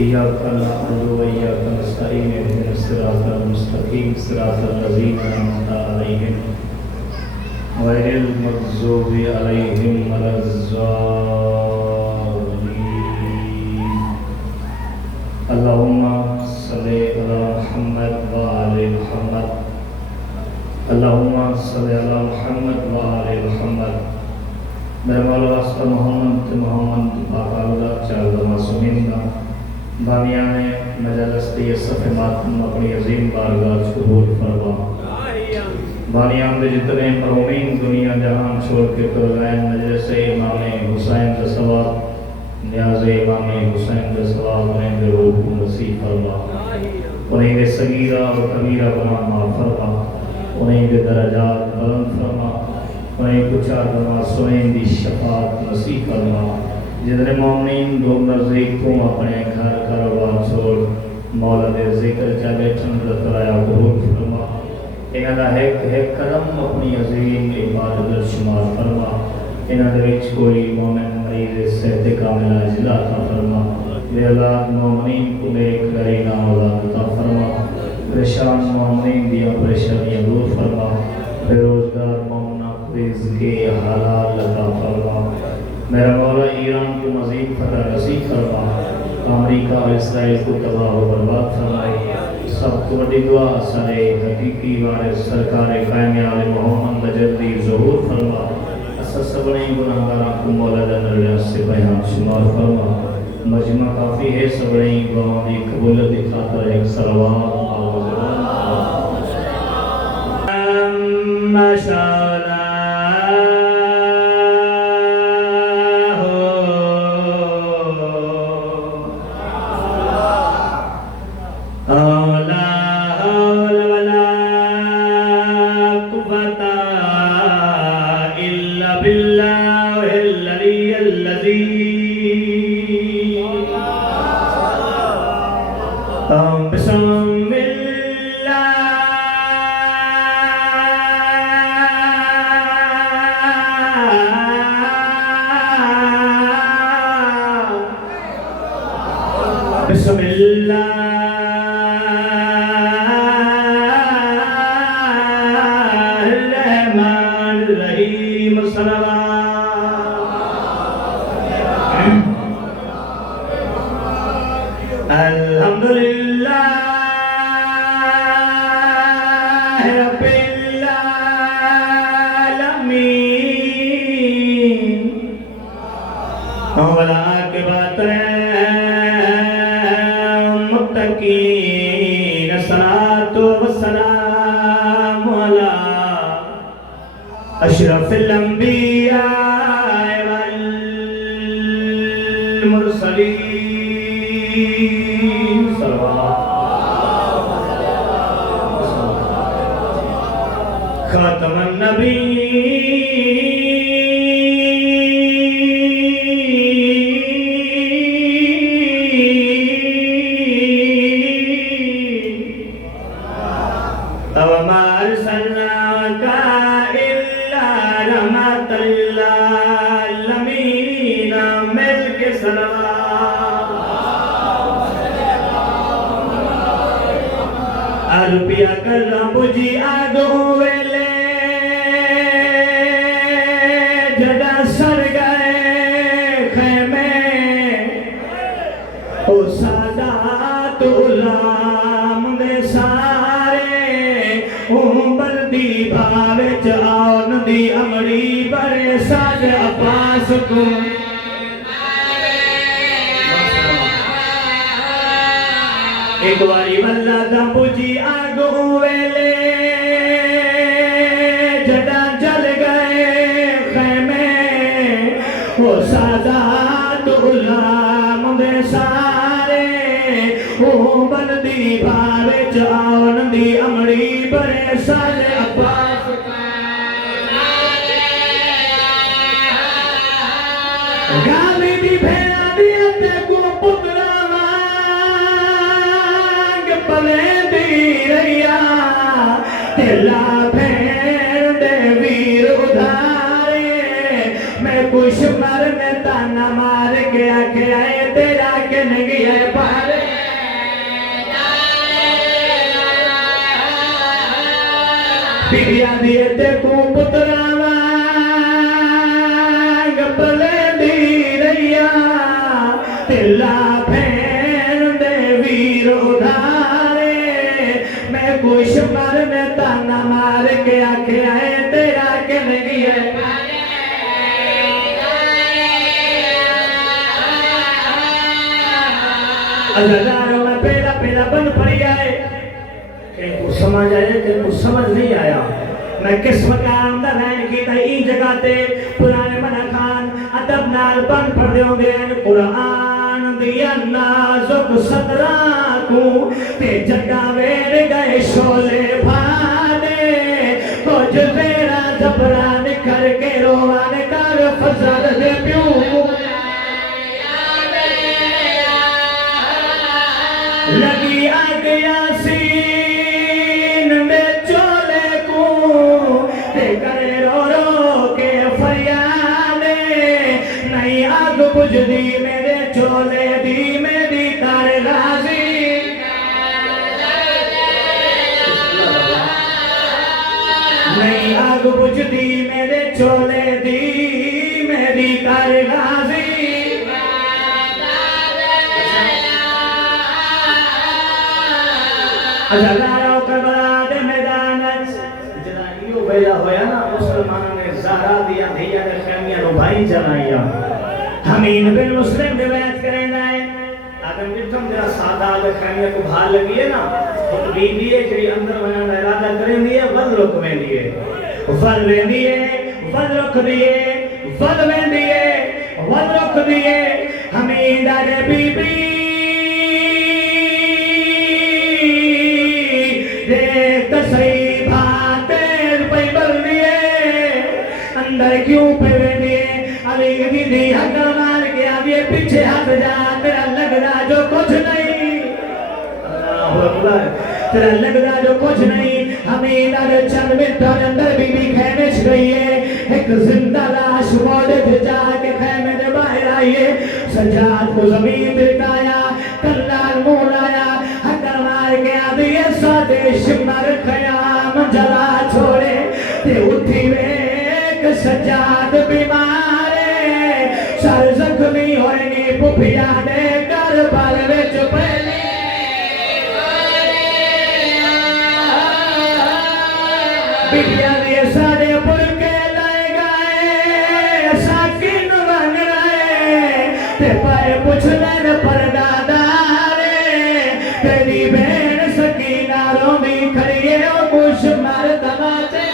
إياك نعبد وإياك نستعين اهدنا الصراط المستقيم صراط الذين أنعمت عليهم غير المغضوب عليهم ولا الضالين. اللهم صل على محمد وآل محمد. اللهم صل على محمد وآل محمد. میرے مولا واسطہ محمد باقاعدہ چار معصومین کا بامیان مجلس دی صفحہ ماتم اپنی عظیم بارگاہ قبول فرما. بامیان دے جتنے مرحومین دنیا جہان چھوڑ کے تو گئے مجلس امام حسین کا ثواب نیاز امام حسین کا ثواب انہیں دے روح کو نصیب فرما. انہیں دے صغیرہ و کبیرہ گناہ معاف فرما. انہیں دے درجات بلند فرما. انہیں کچھ معصومین دی شفاعت نصیب فرما. جتنے مومنین دو نزدیک تو اپنے گھر کاروبار چھوڑ مولا دے ذکر چا بیٹھن رترایا قبول فرما. انہاں دا ایک قدم اپنی عظیم عبادت شمار فرما. انہاں دے وچ کوئی مومن مریض صحت کاملہ اجلا عطا فرما. بے اولاد مومنین کو نیک کرینہ اولاد عطا فرما. پریشان مومنین دی پریشانیاں دور فرما. بے روزگار مومنہ کو رزق حلال عطا فرما. میرا مولا ایران کو مزید فتح نصیب فرما. امریکہ اور اسرائیل کو تباہ و برباد فرمائے. سب کو بڑی دعا سارے حقیقی وارث سرکار قائم آل محمد مجدی ظہور فرما. اسد سبنے گناہگاروں کو مولا جنرل سے بیان شمار فرما. مجمع کافی ہے سبنے دعاؤں کی قبولیت کی خاطر ایک صلوات بسم اللہ الرحمن الرحیم الحمدللہ رب العالمین والعاقبۃ للمتقین الصلاۃ والسلام علی اشرف الانبیاء والمرسلین خاتم النبیین وما أرسلناك إلا رحمة للعالمين ملك صلوات أربيا كلام بجي أدويلي جدا سر گئے خیمے او سادات غلام دے بلدی بھاوچ آن دی امڑی برے ساج عباس کو ایک واری واللہ دا پوجی آگو ویلے جڑا جل گئے خیمے وہ سادات غلام دے سارے وہ بلدی بھاوچ آن دی امڑی برے ساج عباس گالی دی بھیڑا دیتے کو پترا وانگ پلے دی ریا تیلا بھیڑ دے ویر ادھارے میں کچھ مرنے تانا مار گیا کہ آئے تیرا کہ نگی ہے پارے تے تو پترا وانگ پلے دی رہیا تلا پھین دے ویرو دھارے میں کچھ مرنے تانا مار کے آکھے آئے تیرا کے نہیں ہے عزیزانو میں پیدا بند پڑی آئے کہ کو سمجھ آئے کہ کو سمجھ نہیں آیا میں کس مقام دا رہن کی تا ای جگہ تے پرانے منہ خان ادب نال بند پڑھ دے ہوں گے قرآن دیا نازک صدران کو تے جگہ ویر گئے شولے بھانے کچھ زیرہ زبران کر کے روان کر فضل دے پیوں لگی آگ یاسین میں چولے کو تے کرے رو رو کے فریادے نئی آگ بجھ دی میرے چولے دی میری کار غازی نئی آگ بجھ دی میرے چولے دی میری کار غازی ازالارو کربلا دے میدانت جنا ایو بیلا ہویا نا مسلمانوں نے زہرا دیا دھیا دے خیمیاں نو بھائی جلائیا ہمین بن مسلم دے بیعت کریں دائیں آدم جتم دیا سادہ دے خیمیاں کو بھال لگی ہے نا خود بی دیئے جری اندر بنا ارادہ کریں دیئے ود رک میں دیئے ود میں دیئے ود رک دیئے ود میں دیئے ود رک دیئے ہمین دے بی بی دیکھ صحیح بھاتیر پہ بل دیئے اندر کیوں پہ دیئے علی دی دی حقر مار کے آدھے پیچھے ہاتھ جا تیرا لگ رہا جو کچھ نہیں اللہ اکبر تیرا لگ رہا جو کچھ نہیں ہمیں در چند مٹر اندر بی بی خیمے گئی ہے ایک زندہ لاش موڑے پہ جا کے خیمے دے باہر آئیے سجاد کو زمین بٹایا کلال مولایا حقر مار کے آدھے سادے شمر خیام جلا چھوڑے تے اٹھی ایک سجاد بیمارے سر زخمی ہوئے نی پپیا دے کر بال وچ پہلی بیٹیا دے سارے پڑ کے لائے گئے ساکن بن رہے تے پائے پوچھ لین پردادارے تیری بہن سکینہ رومی کھڑیے او کچھ مردمہ تے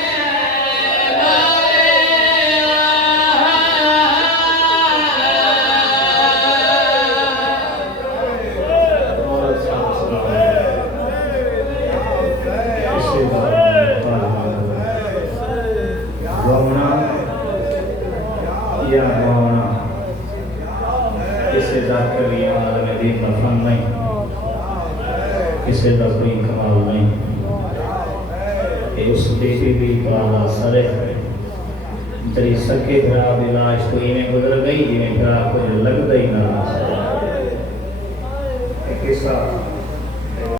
رونا یا رونا کسے ذات کری عالم دین کا فن نہیں کسے دا کوئی کمال نہیں کہ اس بیٹی بھی پالا سرے جری سکے بھرا دلاش تو انہیں گزر گئی جنہیں بھرا کچھ لگ دئی نہ ایک قصہ